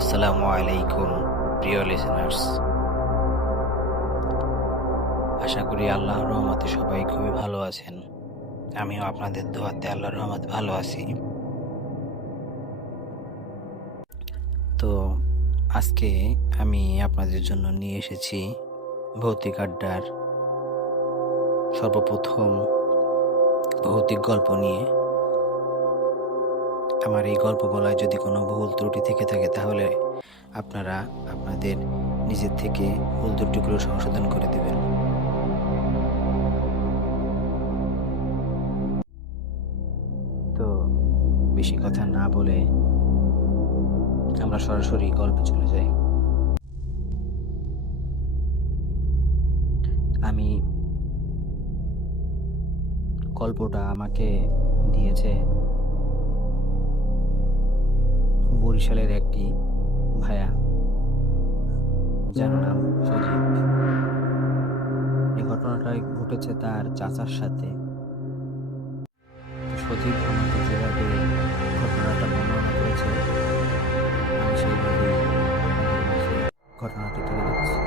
আসসালামু আলাইকুম প্রিয় লিসেনার্স। আশা করি আল্লাহর রহমতে সবাই খুবই ভালো আছেন। আমিও আপনাদের দোয়াতে আল্লাহর রহমতে ভালো আছি। তো আজকে আমি আপনাদের জন্য নিয়ে এসেছি ভৌতিক আড্ডার সর্বপ্রথম ভৌতিক গল্প নিয়ে। আমার এই গল্প বলায় যদি কোনো ভুল ত্রুটি থেকে থাকে তাহলে আপনারা আপনাদের নিজের থেকে ভুল ত্রুটিগুলো সংশোধন করে দেবেন। তো বেশি কথা না বলে আমরা সরাসরি গল্পে চলে যাই। আমি গল্পটা আমাকে দিয়েছে বরিশালের একটি ভাইয়া, যার নাম সজীব। এই ঘটনাটা ঘটেছে তার চাচার সাথে। সজীব আমাকে যেভাবে ঘটনাটা বর্ণনা করেছে আমি সেইভাবে ঘটনাটি তুলে ধরছি।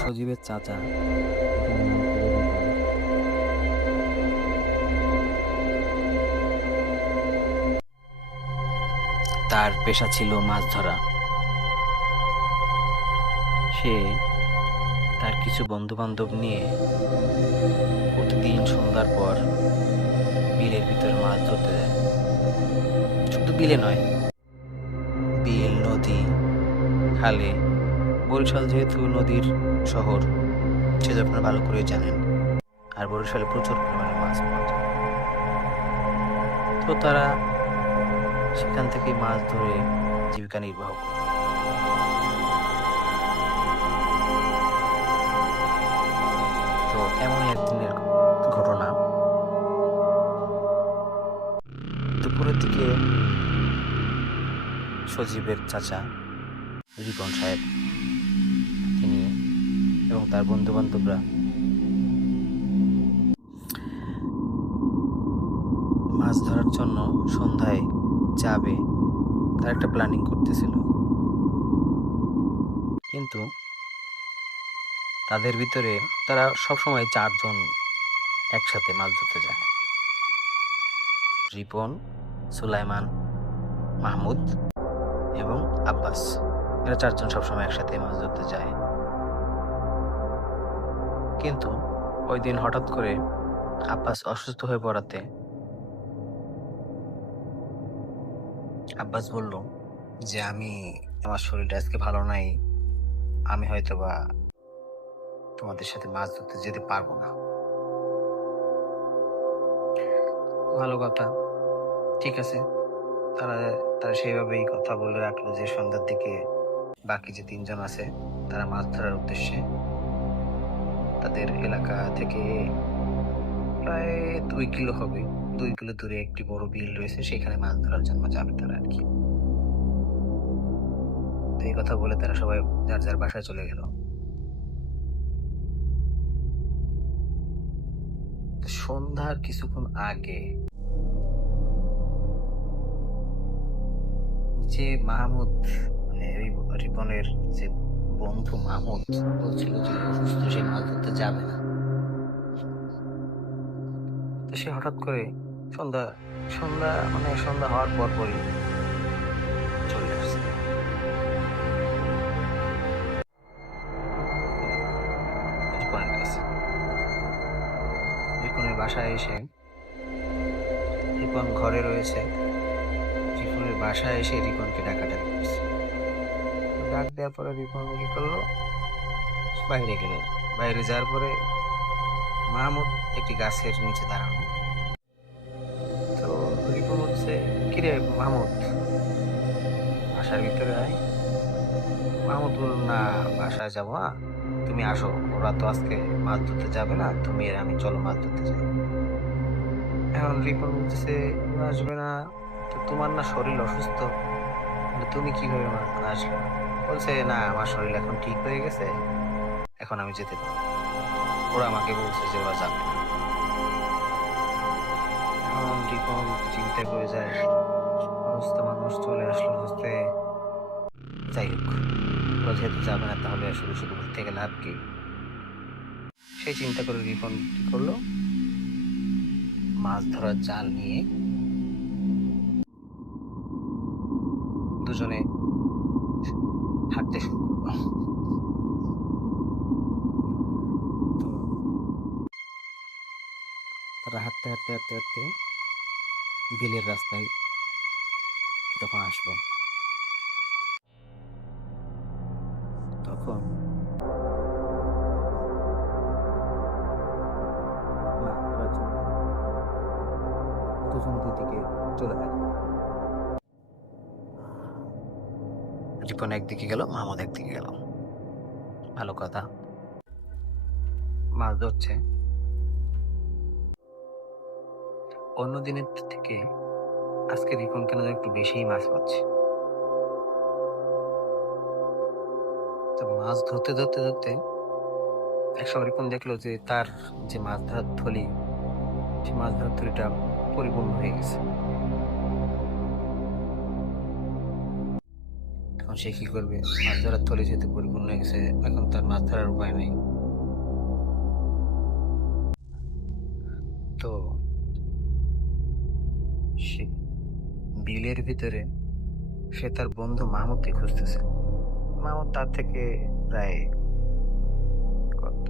সজীবের চাচা তার পেশা ছিল মাছ ধরা। সে তার কিছু বন্ধু বান্ধব নিয়ে প্রতিদিন সন্ধ্যার পর বিলের ভিতরে মাছ ধরতে যায়। শুধু বিলে নয়, বিল, নদী, খালে। বরিশাল যেহেতু নদীর শহর, সেটা আপনারা ভালো করে জানেন। আর বরিশালে প্রচুর পরিমাণে মাছ পাওয়া যায়। তো তারা সেখান থেকে মাছ ধরে জীবিকা নির্বাহ করে। তো এমনই একদিনের ঘটনা, দুপুরের দিকে সজীবের চাচা রিপন সাহেব, তিনি এবং তার বন্ধু বান্ধবরা মাছ ধরার জন্য সন্ধ্যায় যাবে তার একটা প্ল্যানিং করতেছিল। কিন্তু তাদের ভিতরে তারা সবসময় 4 জন একসাথে মাছ ধরতে যায়। রিপন, সুলাইমান, মাহমুদ এবং আব্বাস, এরা 4 জন সবসময় একসাথে মাছ ধরতে যায়। কিন্তু ওই দিন হঠাৎ করে আব্বাস অসুস্থ হয়ে পড়াতে আব্বাস বলল যে আমার শরীরটা আজকে ভালো নাই, আমি হয়তোবা তোমাদের সাথে মাছ ধরতে যেতে পারবো না। ভালো কথা, ঠিক আছে। তারা তারা সেইভাবেই কথা বলে রাখলো যে সন্ধ্যার দিকে বাকি যে 3 জন আছে তারা মাছ ধরার উদ্দেশ্যে তাদের এলাকা থেকে প্রায় 2 কিলো হবে, 2 কিলো দূরে একটি বড় বিল রয়েছে, সেখানে মাছ ধরার জন্য যাবে তারা আর কি। তো এই কথা বলে তারা সবাই যার যার বাসায় চলে গেল। সন্ধ্যার কিছুক্ষণ আগে যে মাহমুদ, মানে এই রিপনের যে বন্ধু মাহমুদ, বলছিল যে অসুস্থ, সে মাছ ধরতে যাবে না। তো সে হঠাৎ করে সন্ধ্যা সন্ধ্যা হওয়ার পরই চলে আসছে। রিপনের কাছে, রিপনের বাসায় এসে, রিপন ঘরে রয়েছে, রিপনের বাসায় এসে রিপনকে ডাকাডাকি করছে। ডাক দেওয়ার পরে রিপন কি করলো, বাইরে গেল। বাইরে যাওয়ার পরে মাহমুদ একটি গাছের নিচে দাঁড়ানো। তো রিপন হচ্ছে, কিরে মাহমুদ, বাসার ভিতরে আয়। মাহমুদ বলল, না বাসায় যাবো না, তুমি আসো, ওরা তো আজকে মাছ ধরতে যাবে না, তুমি আর আমি চলো মাছ ধরতে যাই। এখন রিপন বলতেছে, ওরা আসবে না তো তোমার না শরীর অসুস্থ, তুমি কিভাবে মাছ ধরতে আসলে? বলছে, না আমার শরীর এখন ঠিক হয়ে গেছে, এখন আমি যেতে পারবো। ওরা আমাকে বলছে যে ওরা যাবে না। এখন রিপন চিন্তা চিন্তায় পড়ে যায়, অসুস্থ মানুষ চলে আসলো বুঝতে। যাই হোক, ওরা যেহেতু যাবে না তাহলে শুধু শুধু ঘুরতে গেলে লাভ কি। সেই চিন্তা করে রিপন কি করলো, মাছ ধরার জাল নিয়ে দুজনে হাঁটতে শুরু করলো। তো তারা হাঁটতে হাঁটতে হাঁটতে হাঁটতে বিলের রাস্তায় যখন আসলো, তখন মাছ ধরার জন্য দুজন দুদিকে চলে গেল। রিপন একদিকে গেল, মাহমুদ একদিকে গেল। ভালো কথা, মাছ ধরছে। অন্য দিনের থেকে আজকে রিপন কেন যেন একটু বেশিই মাছ পাচ্ছে। তো মাছ ধরতে ধরতে ধরতে একসময় রিপন দেখলো যে তার যে মাছ ধরার থলি, সেই মাছ ধরার থলিটা পরিপূর্ণ হয়ে গেছে। এখন সে কি করবে, মাছ ধরার থলি যেহেতু পরিপূর্ণ হয়ে গেছে, এখন তার মাছ ধরার উপায় নেই। তো সে বিলের ভিতরে সে তার বন্ধু মাহমুদকে খুঁজতেছে। মাহমুদ তার থেকে প্রায় কত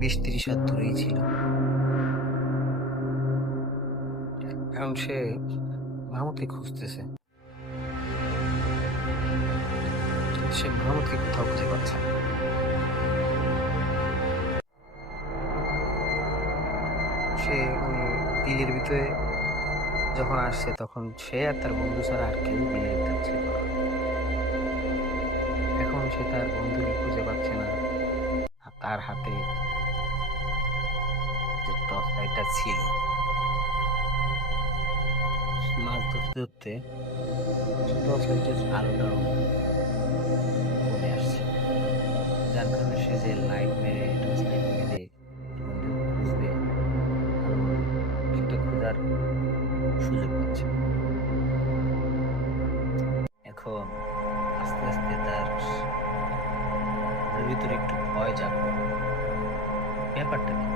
20-30 হাত দূরেই ছিল। এখন সে মাহমুদকে খুঁজতেছে, সে মাহমুদকে কোথাও খুঁজে পাচ্ছে না। সে বিলের ভিতরে যখন আসছে তখন সে আর তার বন্ধু ছাড়া আর কেউ বিলের ভিতরে ছিল না। এখন সে তার বন্ধুকে খুঁজে পাচ্ছে না, আর তার হাতে যে টর্চ লাইটটা ছিল, মাছ ধরতে ধরতে টর্চ লাইটের আলোটাও কমে আসছে, যার কারণে সে যে লাইট মেরে টর্চ লাইট মেরে বন্ধু খুঁজবে সেটা খোঁজার সুযোগ পাচ্ছে। এখন আস্তে আস্তে তার মনের ভিতরে একটু ভয় জাগলো। ব্যাপারটা কি,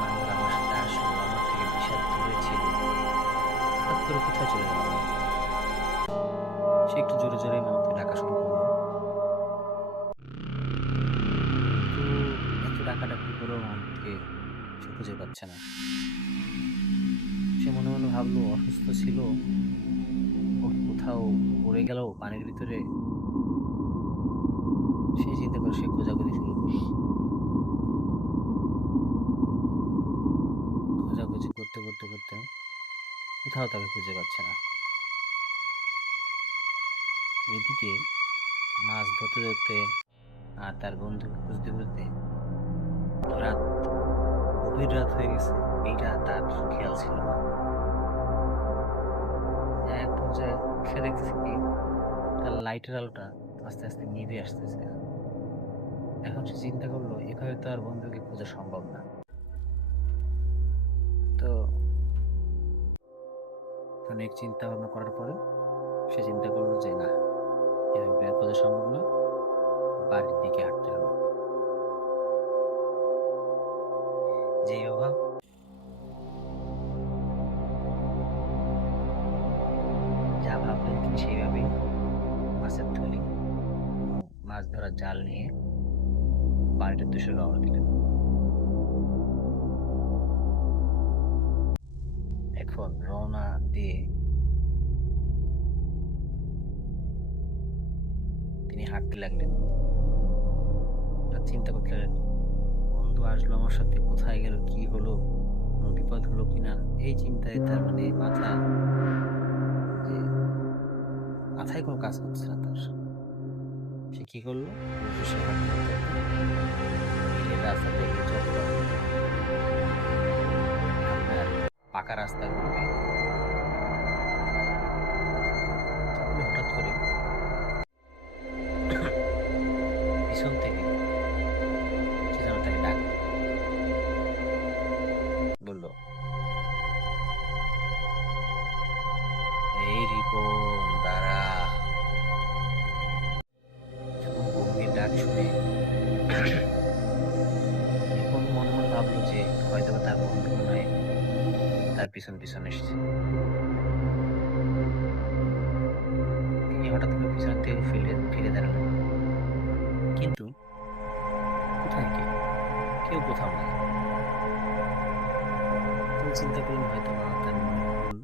মাহমুদ আমার সাথে আসলো, আমার থেকে বিশাল দূরে ছিল, হঠাৎ করে কোথায় চলে গেল। সে একটু জোরে জোরে মাহমুদকে ডাকা শুরু করলো, কিন্তু এত ডাকাডাকি করেও মাহমুদকে সে খুঁজে পাচ্ছে না। সে মনে মনে ভাবলো অসুস্থ ছিল, ও কি কোথাও পড়ে গেল পানির ভিতরে। সেই চিন্তা করে সে খোঁজাখুঁজি শুরু করলো। খোঁজাখুঁজি করতে করতে করতে কোথাও তাকে খুঁজে পাচ্ছে না। এদিকে মাছ ধরতে ধরতে আর তার বন্ধুকে খুঁজতে খুঁজতে রাত, গভীর রাত হয়ে গেছে, এইটা তার খেয়াল ছিল না। এক পর্যায়ে সে দেখতেছে কি তার লাইটের আলোটা আস্তে আস্তে নিভে আসতেছে। এখন সে চিন্তা করলো এভাবে তো আর বন্ধুকে খোঁজা সম্ভব না। তো অনেক চিন্তা ভাবনা করার পরে সে চিন্তা করলো যে না, এভাবে খোঁজা সম্ভব না, বাড়ির দিকে হাঁটতে হবে। যেই অভাব যা ভাবলেন তিনি সেইভাবেই মাছের থলি, মাছ ধরার জাল নিয়ে বাড়ির উদ্দেশ্যে রওনা দিলেন। এখন রওনা দিয়ে তিনি হাঁটতে লাগলেন, আর চিন্তা করতে লাগলেন বন্ধু আসলো আমার সাথে, কোথায় গেল, কি হলো, কোনো বিপদ হলো কিনা। এই চিন্তায় তার যে মাথায় কোনো কাজ করছে না তার। সে কি করলো, সে হাঁটতে হাঁটতে বিলের রাস্তা থেকে যখন আপনার পাকা রাস্তা উঠবে, তখন হঠাৎ করে পিছন থেকে কে যেন তাকে ডাক বললো, পিছন পিছন এসেছে। তিনি হঠাৎ করে পিছন থেকে ফিরে দাঁড়ালেন, কিন্তু কোথায় কেউ কোথাও নেই। তিনি চিন্তা করলেন হয়তো বা তার মনের ভুল,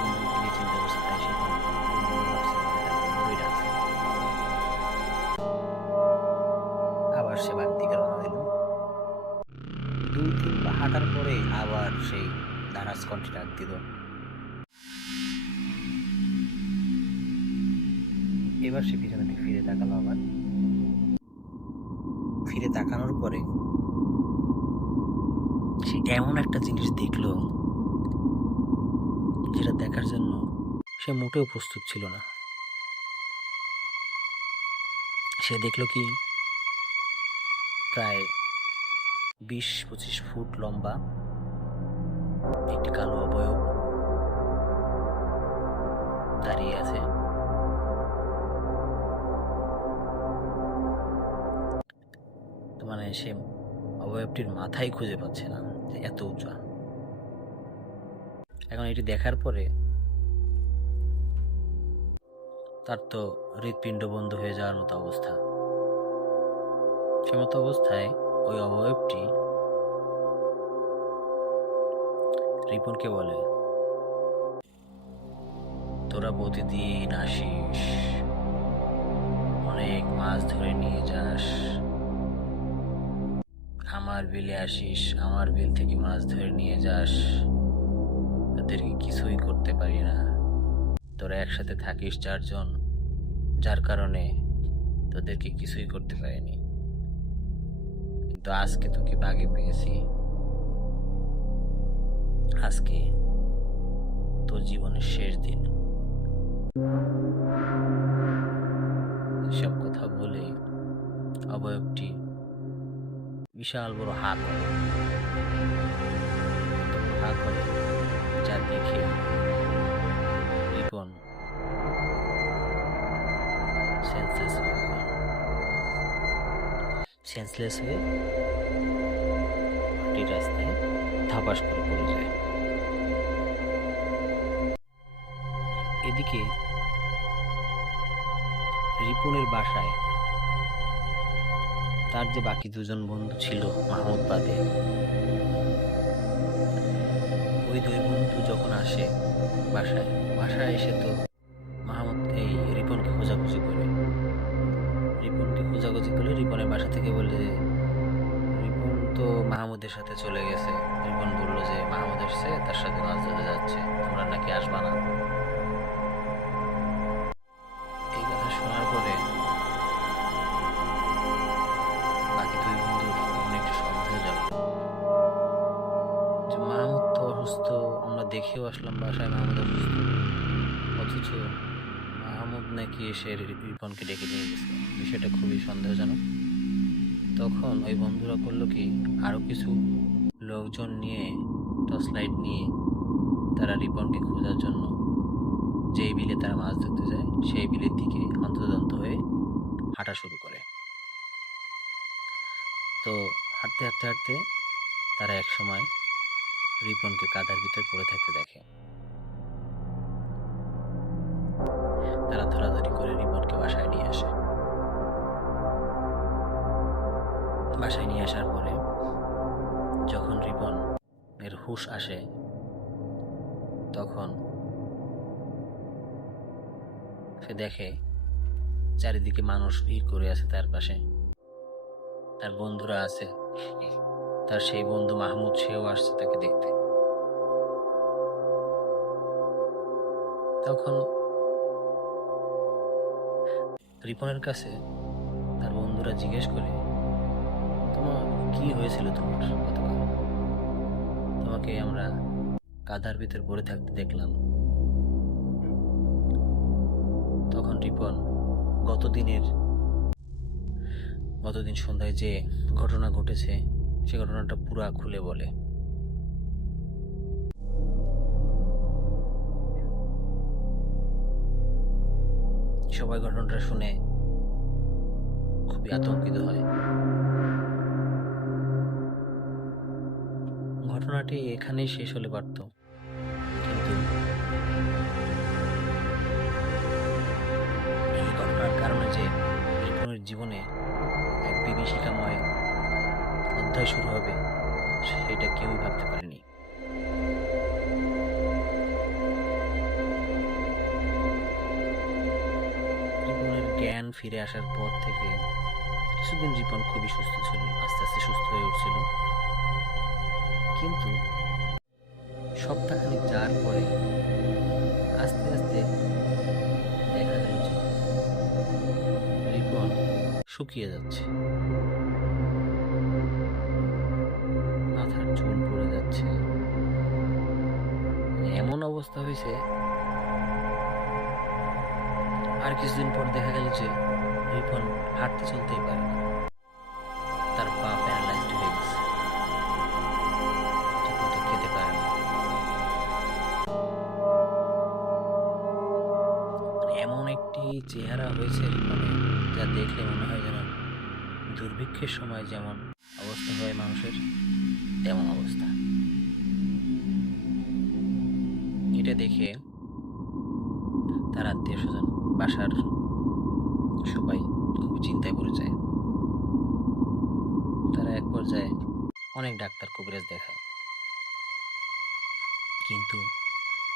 বন্ধুকে নিয়ে চিন্তা করছে, তাই সে ভাবছে যে তার বন্ধুই ডাকছে। আবার সে বাড়ির দিকে রওনা দিল। 2-3 পা হাঁটার পরে আবার সেই ধারাজ কণ্ঠে ডাক দিল। এবার সে পিছনে দিকে ফিরে তাকালো। আবার ফিরে তাকানোর পরে সে এমন একটা জিনিস দেখলো যেটা দেখার জন্য সে মোটেও প্রস্তুত ছিল না। সে দেখলো কি, প্রায় 20-25 ফুট লম্বা একটি কালো অবয়ব দাঁড়িয়ে আছে। মানে সে অবয়বটির মাথাই খুঁজে পাচ্ছে না, এত উঁচা। এখন এটি দেখার পরে তার তো হৃৎপিণ্ড বন্ধ হয়ে যাওয়ার মতো অবস্থা। সে মতো অবস্থায় ওই অবয়বটি রিপনকে বলে, তোরা প্রতিদিন আসিস, অনেক মাছ ধরে নিয়ে যাস, আমার বিলে আসিস, আমার বিল থেকে মাছ ধরে নিয়ে যাস, তাদেরকে কিছুই করতে পারি না। তোরা একসাথে থাকিস 4 জন, যার কারণে তোদেরকে কিছুই করতে পারিনি, কিন্তু আজকে তোকে বাগে পেয়েছি। আজকে তোর জীবনের শেষ দিন। সব কথা বলে অবয়বটি বিশাল বড় হাত করে যা দেখে রিপন সেন্সলেস হয়ে মাটির রাস্তায় ধাপাস করে পড়ে যায়। এদিকে রিপনের বাসায় তার যে বাকি 2 জন বন্ধু ছিল মাহমুদ বাদে, ওই 2 বন্ধু যখন আসে বাসায় এসে তো মাহমুদ এই রিপনকে খোঁজাখুঁজি করে রিপনের বাসা থেকে বলে যে রিপন তো মাহমুদের সাথে চলে গেছে। রিপন বলল যে মাহমুদ এসছে, তার সাথে মাছ ধরতে যাচ্ছে, তোমরা নাকি আসবা না। এই কথা শোনার পরে বাকি 2 বন্ধুর মনে একটু সন্দেহ জাগে যে মাহমুদ তো অসুস্থ, আমরা দেখেও আসলাম বাসায় মাহমুদ অসুস্থ, অথচ মাহমুদ নাকি এসে রিপনকে ডেকে নিয়ে গেছে। বিষয়টা খুবই সন্দেহজনক। তখন ওই বন্ধুরা করলো কি, আরো কিছু লোকজন নিয়ে টর্চ লাইট নিয়ে তারা রিপনকে খোঁজার জন্য যেই বিলে তারা মাছ ধরতে যায় সেই বিলের দিকে হন্তদন্ত হয়ে হাঁটা শুরু করে। তো হাঁটতে হাঁটতে হাঁটতে তারা এক সময় রিপনকে কাদার ভিতর পড়ে থাকতে দেখে। তারা ধরাধরি করে রিপনকে বাসায় নিয়ে আসে। বাসায় নিয়ে আসার পরে যখন রিপন এর হুঁশ আসে, তখন সে দেখে চারিদিকে মানুষ ভিড় করে আছে তার পাশে, তার বন্ধুরা আছে, তার সেই বন্ধু মাহমুদ সেও আসছে তাকে দেখতে। তখন রিপনের কাছে তার বন্ধুরা জিজ্ঞেস করে, তোমার কি হয়েছিল, তোমার গতকাল? তোমাকে আমরা কাদার ভিতর পড়ে থাকতে দেখলাম। তখন রিপন গতদিন সন্ধ্যায় যে ঘটনা ঘটেছে সে ঘটনাটা পুরা খুলে বলে। সবাই ঘটনাটা শুনে খুবই আতঙ্কিত হয়। ঘটনা ঘটনাটি এখানেই শেষ হলে পারত, কিন্তু এই ঘটনার কারণে যে রিপনের জীবনে এক বিভীষিকাময় অধ্যায় শুরু হবে সেটা কেউই ভাবতে পারেনি। রিপনের জ্ঞান ফিরে আসার পর থেকে কিছুদিন রিপন খুবই সুস্থ ছিল, আস্তে আস্তে সুস্থ হয়ে উঠছিল। কিন্তু সপ্তাহখানেক যাওয়ার পরে আস্তে আস্তে দেখা গেল যে রিপন শুকিয়ে যাচ্ছে, মাথার চুল পড়ে যাচ্ছে, এমন অবস্থা হয়েছে। আর কিছুদিন পর দেখা গেল যে রিপন হাঁটতে চলতেই পারে না, তার পা প্যারালাইজড হয়ে গেছে, ঠিকমতো খেতে পারে না। এমন একটি চেহারা হয়েছে রিপনের, যা দেখলে মনে হয় যেন দুর্ভিক্ষের সময় যেমন অবস্থা হয় মানুষের, তেমন অবস্থা। এটা দেখে তার আত্মীয় স্বজন, বাসার সবাই খুবই চিন্তায় পড়ে যায়। তারা এক পর্যায়ে অনেক ডাক্তার কবিরাজ দেখা, কিন্তু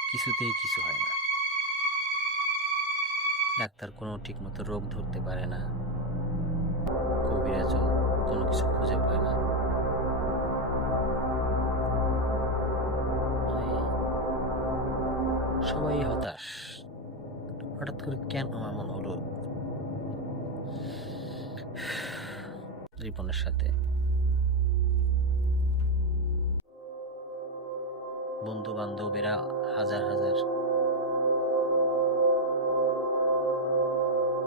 কিছুতেই কিছু হয় না। ডাক্তার কোনো ঠিকমতো রোগ ধরতে পারে না, কবিরাজও কোনো কিছু খুঁজে পায় না। সবাই হতাশ। হঠাৎ করে কেন এমন হলো রিপনের সাথে? বন্ধু বান্ধবেরা হাজার হাজার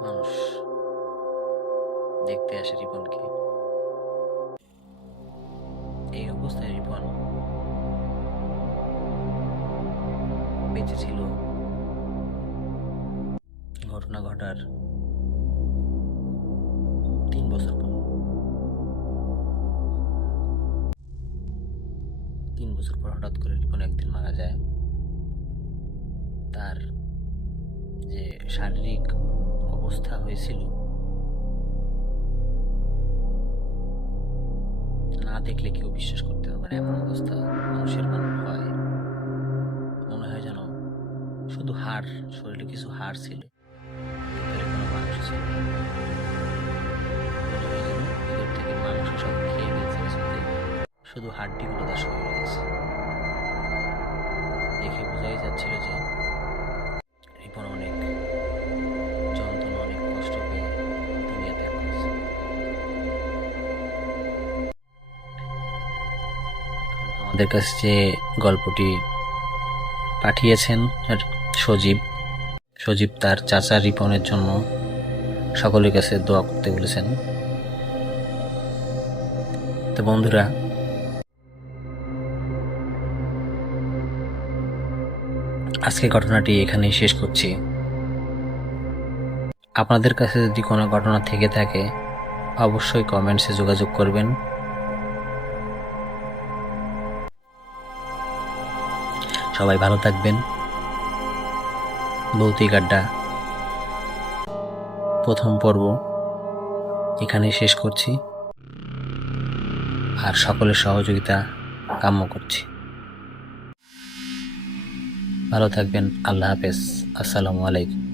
মানুষ দেখতে আসে রিপনকে। এই অবস্থায় রিপন বেঁচে ছিল ঘটনা ঘটার 3 বছর পর। 3 বছর পর হঠাৎ করে রিপন একদিন মারা যায়। তার যে শারীরিক অবস্থা হয়েছিল, না দেখলে কেউ বিশ্বাস করতে পারবে না। এমন অবস্থা মানুষের হয়, মনে হয় যেন শুধু হাড়, শরীরে কিছু হাড় ছিল, ভিতরে কোনো মানুষ ছিল। মনে হয় যেন ভিতর থেকে মাংস সব খেয়ে ফেলছে, শুধু হাড্ডিগুলো তার শরীরে আছে। দেখে বোঝাই যাচ্ছিল যে রিপন অনেক যন্ত্রণা, অনেক কষ্ট পেয়ে দুনিয়া ত্যাগ করেছে। আমাদের কাছে যে গল্পটি পাঠিয়েছেন সজীব তার চাচা রিপনের জন্য সকলের কাছে দোয়া করতে বলেছেন। তো বন্ধুরা, আজকে ঘটনাটি এখানেই শেষ করছি। আপনাদের কাছে যদি কোনো ঘটনা থেকে থাকে অবশ্যই কমেন্টসে যোগাযোগ করবেন। সবাই ভালো থাকবেন। ভৌতিক আড্ডা প্রথম পর্ব এখানেই শেষ করছি, আর সকলের সহযোগিতা কাম্য করছি। ভালো থাকবেন। আল্লাহ হাফেজ। আসসালামু আলাইকুম।